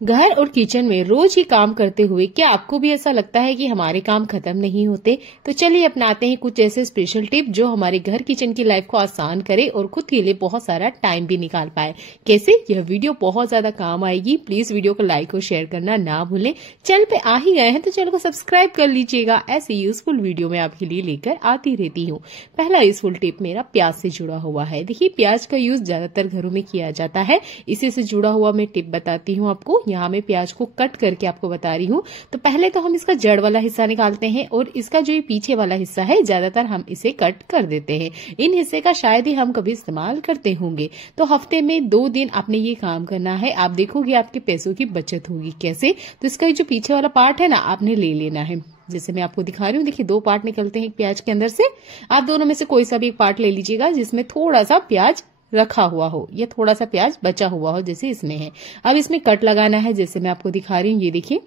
घर और किचन में रोज ही काम करते हुए क्या आपको भी ऐसा लगता है कि हमारे काम खत्म नहीं होते? तो चलिए अपनाते हैं कुछ ऐसे स्पेशल टिप जो हमारे घर किचन की लाइफ को आसान करे और खुद के लिए बहुत सारा टाइम भी निकाल पाए। कैसे? यह वीडियो बहुत ज्यादा काम आएगी। प्लीज वीडियो को लाइक और शेयर करना ना भूलें। चैनल पे आ ही गए हैं तो चैनल को सब्सक्राइब कर लीजिएगा। ऐसे यूजफुल वीडियो मैं आपके लिए लेकर आती रहती हूँ। पहला यूजफुल टिप मेरा प्याज से जुड़ा हुआ है। देखिए, प्याज का यूज ज्यादातर घरों में किया जाता है। इसी से जुड़ा हुआ मैं टिप बताती हूँ आपको। यहाँ मैं प्याज को कट करके आपको बता रही हूँ। तो पहले तो हम इसका जड़ वाला हिस्सा निकालते हैं और इसका जो ये पीछे वाला हिस्सा है ज्यादातर हम इसे कट कर देते हैं। इन हिस्से का शायद ही हम कभी इस्तेमाल करते होंगे। तो हफ्ते में 2 दिन आपने ये काम करना है। आप देखोगे आपके पैसों की बचत होगी। कैसे? तो इसका जो पीछे वाला पार्ट है ना, आपने ले लेना है। जैसे मैं आपको दिखा रही हूँ, देखिए 2 पार्ट निकलते हैं एक प्याज के अंदर से। आप दोनों में से कोई सा भी एक पार्ट ले लीजिएगा जिसमें थोड़ा सा प्याज रखा हुआ हो या थोड़ा सा प्याज बचा हुआ हो, जैसे इसमें है। अब इसमें कट लगाना है, जैसे मैं आपको दिखा रही हूँ। ये देखिए।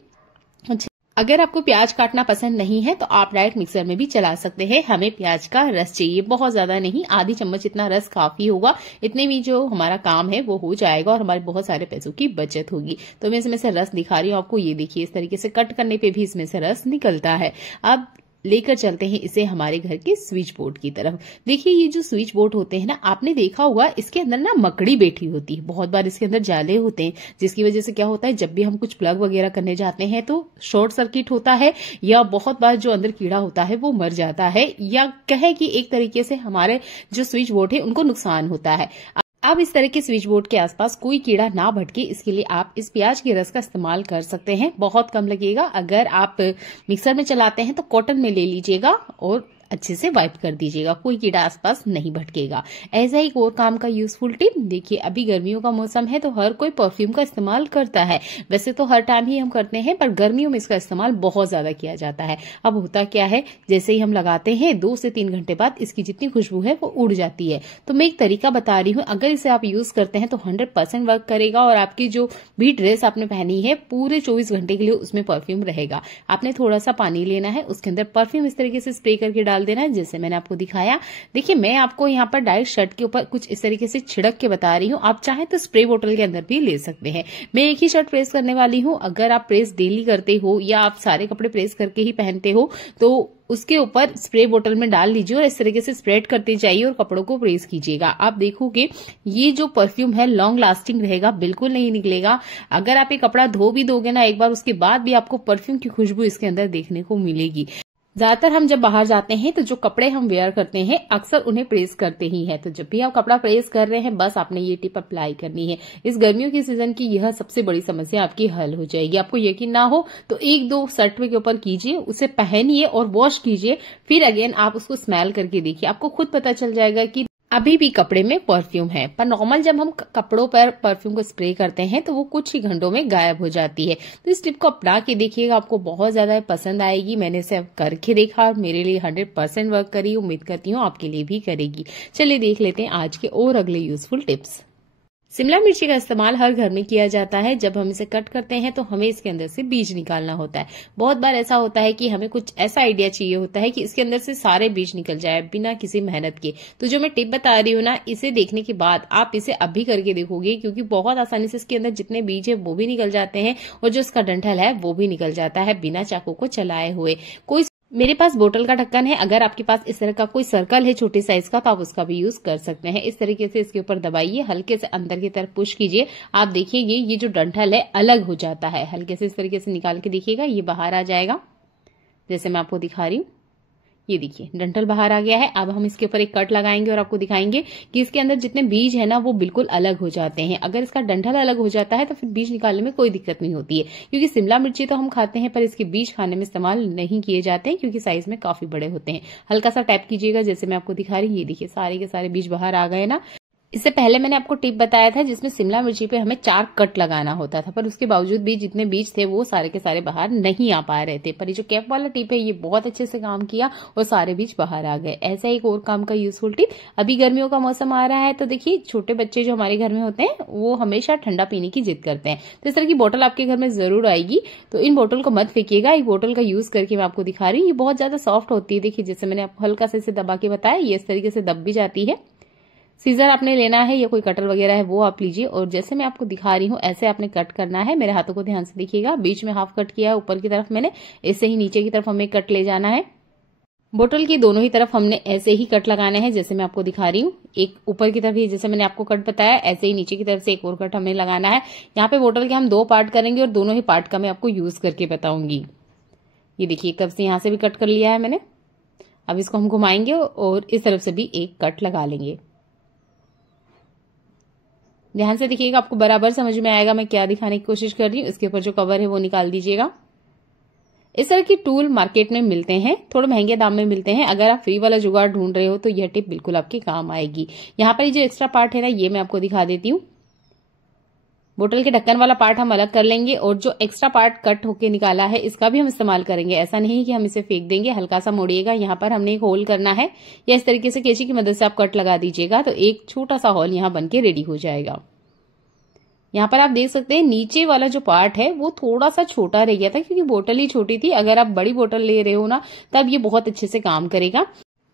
अच्छा, अगर आपको प्याज काटना पसंद नहीं है तो आप डायरेक्ट मिक्सर में भी चला सकते हैं। हमें प्याज का रस चाहिए, बहुत ज्यादा नहीं, आधी चम्मच इतना रस काफी होगा। इतने में जो हमारा काम है वो हो जाएगा और हमारे बहुत सारे पैसों की बचत होगी। तो मैं इसमें से रस दिखा रही हूँ आपको। ये देखिए, इस तरीके से कट करने पे भी इसमें से रस निकलता है। अब लेकर चलते हैं इसे हमारे घर के स्विच बोर्ड की तरफ। देखिए, ये जो स्विच बोर्ड होते हैं ना, आपने देखा होगा इसके अंदर ना मकड़ी बैठी होती है। बहुत बार इसके अंदर जाले होते हैं, जिसकी वजह से क्या होता है, जब भी हम कुछ प्लग वगैरह करने जाते हैं तो शॉर्ट सर्किट होता है, या बहुत बार जो अंदर कीड़ा होता है वो मर जाता है, या कहे कि एक तरीके से हमारे जो स्विच बोर्ड है उनको नुकसान होता है। अब इस तरह के स्विच बोर्ड के आसपास कोई कीड़ा ना भटके, इसके लिए आप इस प्याज के रस का इस्तेमाल कर सकते हैं। बहुत कम लगेगा। अगर आप मिक्सर में चलाते हैं तो कॉटन में ले लीजिएगा और अच्छे से वाइप कर दीजिएगा, कोई कीड़ा आसपास नहीं भटकेगा। ऐसा ही एक और काम का यूजफुल टिप। देखिए, अभी गर्मियों का मौसम है तो हर कोई परफ्यूम का इस्तेमाल करता है। वैसे तो हर टाइम ही हम करते हैं, पर गर्मियों में इसका इस्तेमाल बहुत ज्यादा किया जाता है। अब होता क्या है, जैसे ही हम लगाते हैं 2 से 3 घंटे बाद इसकी जितनी खुशबू है वो उड़ जाती है। तो मैं एक तरीका बता रही हूँ, अगर इसे आप यूज करते हैं तो 100% वर्क करेगा और आपकी जो भी ड्रेस आपने पहनी है पूरे 24 घंटे के लिए उसमें परफ्यूम रहेगा। आपने थोड़ा सा पानी लेना है, उसके अंदर परफ्यूम इस तरीके से स्प्रे करके डाल देना है, जैसे मैंने आपको दिखाया। देखिए, मैं आपको यहाँ पर डायरेक्ट शर्ट के ऊपर कुछ इस तरीके से छिड़क के बता रही हूँ। आप चाहें तो स्प्रे बोतल के अंदर भी ले सकते हैं। मैं एक ही शर्ट प्रेस करने वाली हूँ। अगर आप प्रेस डेली करते हो या आप सारे कपड़े प्रेस करके ही पहनते हो तो उसके ऊपर स्प्रे बोतल में डाल लीजिए और इस तरीके से स्प्रेड करते जाइए और कपड़ों को प्रेस कीजिएगा। आप देखोगे ये जो परफ्यूम है लॉन्ग लास्टिंग रहेगा, बिल्कुल नहीं निकलेगा। अगर आप ये कपड़ा धो भी दोगे ना एक बार, उसके बाद भी आपको परफ्यूम की खुशबू इसके अंदर देखने को मिलेगी। ज्यादातर हम जब बाहर जाते हैं तो जो कपड़े हम वेयर करते हैं अक्सर उन्हें प्रेस करते ही हैं। तो जब भी आप कपड़ा प्रेस कर रहे हैं, बस आपने ये टिप अप्लाई करनी है। इस गर्मियों की सीजन की यह सबसे बड़ी समस्या आपकी हल हो जाएगी। आपको यकीन ना हो तो 1-2 शर्ट के ऊपर कीजिए, उसे पहनिए और वॉश कीजिए, फिर अगेन आप उसको स्मेल करके देखिए। आपको खुद पता चल जाएगा कि अभी भी कपड़े में परफ्यूम है। पर नॉर्मल जब हम कपड़ों पर परफ्यूम को स्प्रे करते हैं तो वो कुछ ही घंटों में गायब हो जाती है। तो इस टिप को अपना के देखिएगा, आपको बहुत ज्यादा पसंद आएगी। मैंने इसे करके देखा और मेरे लिए 100% वर्क करी। उम्मीद करती हूँ आपके लिए भी करेगी। चलिए देख लेते हैं आज के और अगले यूजफुल टिप्स। शिमला मिर्ची का इस्तेमाल हर घर में किया जाता है। जब हम इसे कट करते हैं तो हमें इसके अंदर से बीज निकालना होता है। बहुत बार ऐसा होता है कि हमें कुछ ऐसा आइडिया चाहिए होता है कि इसके अंदर से सारे बीज निकल जाए बिना किसी मेहनत के। तो जो मैं टिप बता रही हूँ ना, इसे देखने के बाद आप इसे अभी करके देखोगे, क्योंकि बहुत आसानी से इसके अंदर जितने बीज है वो भी निकल जाते हैं और जो इसका डंठल है वो भी निकल जाता है बिना चाकू को चलाए हुए। कोई मेरे पास बोतल का ढक्कन है। अगर आपके पास इस तरह का कोई सर्कल है छोटे साइज का तो आप उसका भी यूज कर सकते हैं। इस तरीके से इसके ऊपर दबाइए, हल्के से अंदर की तरफ पुश कीजिए। आप देखिए ये जो डंठल है अलग हो जाता है। हल्के से इस तरीके से निकाल के देखिएगा, ये बाहर आ जाएगा जैसे मैं आपको दिखा रही हूँ। ये देखिए डंठल बाहर आ गया है। अब हम इसके ऊपर एक कट लगाएंगे और आपको दिखाएंगे कि इसके अंदर जितने बीज है ना वो बिल्कुल अलग हो जाते हैं। अगर इसका डंठल अलग हो जाता है तो फिर बीज निकालने में कोई दिक्कत नहीं होती है, क्योंकि शिमला मिर्ची तो हम खाते हैं पर इसके बीज खाने में इस्तेमाल नहीं किए जाते हैं क्योंकि साइज में काफी बड़े होते हैं। हल्का सा टैप कीजिएगा जैसे मैं आपको दिखा रही हूँ। ये देखिए सारे के सारे बीज बाहर आ गए ना। इससे पहले मैंने आपको टिप बताया था जिसमें शिमला मिर्ची पे हमें 4 कट लगाना होता था, पर उसके बावजूद भी जितने बीज थे वो सारे के सारे बाहर नहीं आ पा रहे थे। पर ये जो कैप वाला टिप है ये बहुत अच्छे से काम किया और सारे बीज बाहर आ गए। ऐसा एक और काम का यूजफुल टिप। अभी गर्मियों का मौसम आ रहा है तो देखिए छोटे बच्चे जो हमारे घर में होते हैं वो हमेशा ठंडा पीने की जिद करते हैं। तो इस तरह की बोतल आपके घर में जरूर आएगी, तो इन बोतल को मत फेंकिएगा। एक बोतल का यूज करके मैं आपको दिखा रही हूँ। ये बहुत ज्यादा सॉफ्ट होती है। देखिए जैसे मैंने हल्का से इसे दबा के बताया, ये इस तरीके से दब भी जाती है। सीजर आपने लेना है या कोई कटर वगैरह है वो आप लीजिए और जैसे मैं आपको दिखा रही हूँ ऐसे आपने कट करना है। मेरे हाथों को ध्यान से देखिएगा, बीच में हाफ कट किया है ऊपर की तरफ मैंने, इससे ही नीचे की तरफ हमें कट ले जाना है। बोतल की दोनों ही तरफ हमने ऐसे ही कट लगाने हैं जैसे मैं आपको दिखा रही हूँ। एक ऊपर की तरफ ही जैसे मैंने आपको कट बताया, ऐसे ही नीचे की तरफ से एक और कट हमें लगाना है। यहाँ पे बोतल के हम 2 पार्ट करेंगे और दोनों ही पार्ट का मैं आपको यूज करके बताऊंगी। ये देखिए कब से यहाँ से भी कट कर लिया है मैंने। अब इसको हम घुमाएंगे और इस तरफ से भी एक कट लगा लेंगे। ध्यान से देखिएगा, आपको बराबर समझ में आएगा मैं क्या दिखाने की कोशिश कर रही हूँ। इसके ऊपर जो कवर है वो निकाल दीजिएगा। इस तरह की टूल मार्केट में मिलते हैं, थोड़े महंगे दाम में मिलते हैं। अगर आप फ्री वाला जुगाड़ ढूंढ रहे हो तो यह टिप बिल्कुल आपके काम आएगी। यहाँ पर जो एक्स्ट्रा पार्ट है ना, ये मैं आपको दिखा देती हूँ। बोतल के ढक्कन वाला पार्ट हम अलग कर लेंगे और जो एक्स्ट्रा पार्ट कट होके निकाला है इसका भी हम इस्तेमाल करेंगे। ऐसा नहीं कि हम इसे फेंक देंगे, हल्का सा मोड़िएगा। यहाँ पर हमने एक होल करना है या इस तरीके से कैंची की मदद से आप कट लगा दीजिएगा तो एक छोटा सा होल यहाँ बन के रेडी हो जाएगा। यहाँ पर आप देख सकते हैं नीचे वाला जो पार्ट है वो थोड़ा सा छोटा रह गया था क्योंकि बोतल ही छोटी थी। अगर आप बड़ी बोतल ले रहे हो ना तब ये बहुत अच्छे से काम करेगा।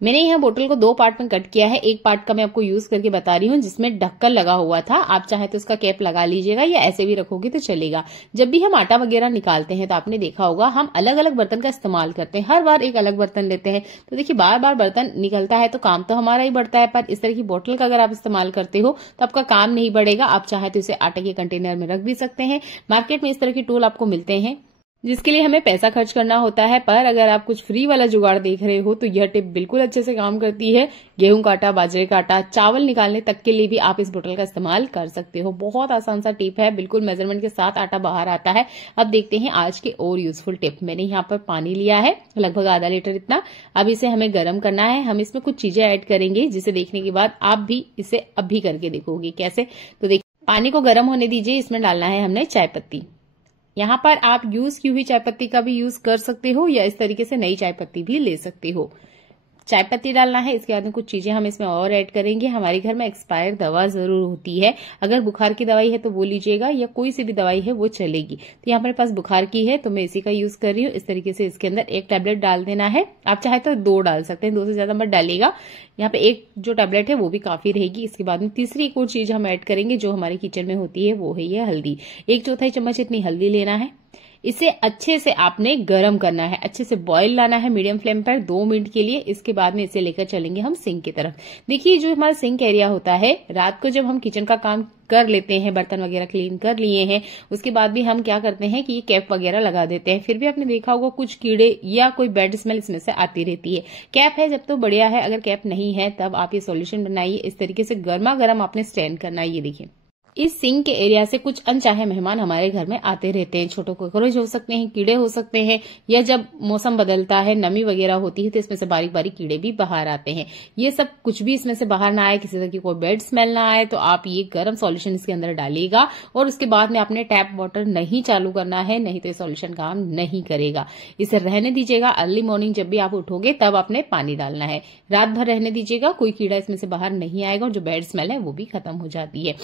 मैंने यहाँ बोतल को 2 पार्ट में कट किया है। एक पार्ट का मैं आपको यूज करके बता रही हूँ जिसमें ढक्कन लगा हुआ था। आप चाहे तो उसका कैप लगा लीजिएगा या ऐसे भी रखोगे तो चलेगा। जब भी हम आटा वगैरह निकालते हैं तो आपने देखा होगा हम अलग अलग बर्तन का इस्तेमाल करते हैं। हर बार एक अलग बर्तन लेते हैं तो देखिए बार बार बर्तन निकलता है तो काम तो हमारा ही बढ़ता है, पर इस तरह की बोतल का अगर आप इस्तेमाल करते हो तो आपका काम नहीं बढ़ेगा। आप चाहे तो इसे आटे के कंटेनर में रख भी सकते हैं। मार्केट में इस तरह के टूल आपको मिलते हैं जिसके लिए हमें पैसा खर्च करना होता है, पर अगर आप कुछ फ्री वाला जुगाड़ देख रहे हो तो यह टिप बिल्कुल अच्छे से काम करती है। गेहूं का आटा, बाजरे का आटा, चावल निकालने तक के लिए भी आप इस बोतल का इस्तेमाल कर सकते हो। बहुत आसान सा टिप है, बिल्कुल मेजरमेंट के साथ आटा बाहर आता है। अब देखते हैं आज के और यूजफुल टिप। मैंने यहाँ पर पानी लिया है लगभग आधा लीटर इतना। अब इसे हमें गर्म करना है। हम इसमें कुछ चीजें ऐड करेंगे जिसे देखने के बाद आप भी इसे अभी करके देखोगे कैसे। तो देखिए पानी को गर्म होने दीजिए। इसमें डालना है हमने चाय पत्ती। यहाँ पर आप यूज की हुई चाय पत्ती का भी यूज कर सकते हो या इस तरीके से नई चाय पत्ती भी ले सकते हो। चाय पत्ती डालना है। इसके बाद में कुछ चीजें हम इसमें और ऐड करेंगे। हमारे घर में एक्सपायर दवा जरूर होती है। अगर बुखार की दवाई है तो वो लीजिएगा या कोई सी भी दवाई है वो चलेगी। तो यहाँ मेरे पास बुखार की है तो मैं इसी का यूज कर रही हूँ। इस तरीके से इसके अंदर एक टैबलेट डाल देना है। आप चाहे तो 2 डाल सकते हैं, 2 से ज्यादा मत डालिएगा। यहाँ पे एक जो टैबलेट है वो भी काफी रहेगी। इसके बाद में तीसरी एक और चीज हम ऐड करेंगे जो हमारे किचन में होती है, वो है ये हल्दी। 1/4 चम्मच इतनी हल्दी लेना है। इसे अच्छे से आपने गर्म करना है, अच्छे से बॉईल लाना है मीडियम फ्लेम पर 2 मिनट के लिए। इसके बाद में इसे लेकर चलेंगे हम सिंक की तरफ। देखिए जो हमारा सिंक एरिया होता है, रात को जब हम किचन का काम कर लेते हैं, बर्तन वगैरह क्लीन कर लिए हैं, उसके बाद भी हम क्या करते हैं कि ये कैप वगैरह लगा देते हैं। फिर भी आपने देखा होगा कुछ कीड़े या कोई बैड स्मेल इसमें से आती रहती है। कैप है जब तो बढ़िया है, अगर कैप नहीं है तब आप ये सॉल्यूशन बनाइए। इस तरीके से गर्मा गर्म आपने स्टैंड करना है। ये देखिए इस सिंक के एरिया से कुछ अनचाहे मेहमान हमारे घर में आते रहते हैं। छोटे कॉकरोच हो सकते हैं, कीड़े हो सकते हैं, या जब मौसम बदलता है, नमी वगैरह होती है तो इसमें से बारीक बारीक कीड़े भी बाहर आते हैं। ये सब कुछ भी इसमें से बाहर ना आए, किसी तरह की कोई बैड स्मेल ना आए, तो आप ये गर्म सॉल्यूशन इसके अंदर डालिएगा और उसके बाद में आपने टैप वाटर नहीं चालू करना है, नहीं तो ये सॉल्यूशन काम नहीं करेगा। इसे रहने दीजिएगा। अर्ली मॉर्निंग जब भी आप उठोगे तब आपने पानी डालना है। रात भर रहने दीजिएगा, कोई कीड़ा इसमें से बाहर नहीं आएगा और जो बैड स्मेल है वो भी खत्म हो जाती है।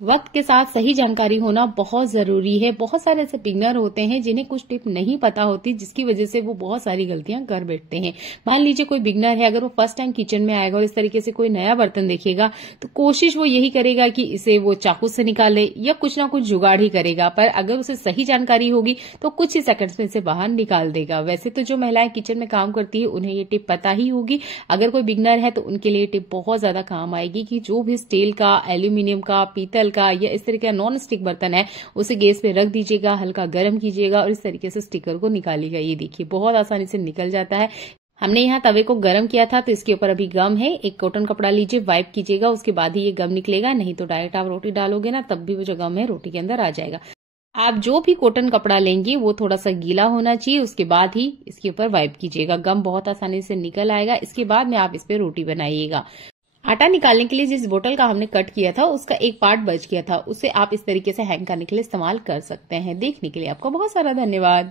वक्त के साथ सही जानकारी होना बहुत जरूरी है। बहुत सारे ऐसे बिगनर होते हैं जिन्हें कुछ टिप नहीं पता होती, जिसकी वजह से वो बहुत सारी गलतियां कर बैठते हैं। मान लीजिए कोई बिगनर है, अगर वो फर्स्ट टाइम किचन में आएगा और इस तरीके से कोई नया बर्तन देखेगा तो कोशिश वो यही करेगा कि इसे वो चाकू से निकाले या कुछ ना कुछ जुगाड़ ही करेगा। पर अगर उसे सही जानकारी होगी तो कुछ ही सेकंड्स में इसे बाहर निकाल देगा। वैसे तो जो महिलाएं किचन में काम करती है उन्हें ये टिप पता ही होगी। अगर कोई बिगनर है तो उनके लिए टिप बहुत ज्यादा काम आएगी कि जो भी स्टील का, एल्यूमिनियम का, पीतल का या इस तरीके का नॉन स्टिक बर्तन है उसे गैस पे रख दीजिएगा, हल्का गर्म कीजिएगा और इस तरीके से स्टिकर को निकालिएगा। ये देखिए बहुत आसानी से निकल जाता है। हमने यहाँ तवे को गर्म किया था तो इसके ऊपर अभी गम है। एक कॉटन कपड़ा लीजिए, वाइप कीजिएगा, उसके बाद ही ये गम निकलेगा। नहीं तो डायरेक्ट आप रोटी डालोगे ना तब भी वो जो गम है रोटी के अंदर आ जाएगा। आप जो भी कॉटन कपड़ा लेंगे वो थोड़ा सा गीला होना चाहिए, उसके बाद ही इसके ऊपर वाइप कीजिएगा। गम बहुत आसानी से निकल आएगा। इसके बाद में आप इस पे रोटी बनाइएगा। आटा निकालने के लिए जिस बोतल का हमने कट किया था उसका एक पार्ट बच गया था, उसे आप इस तरीके से हैंग करने के लिए इस्तेमाल कर सकते हैं। देखने के लिए आपको बहुत सारा धन्यवाद।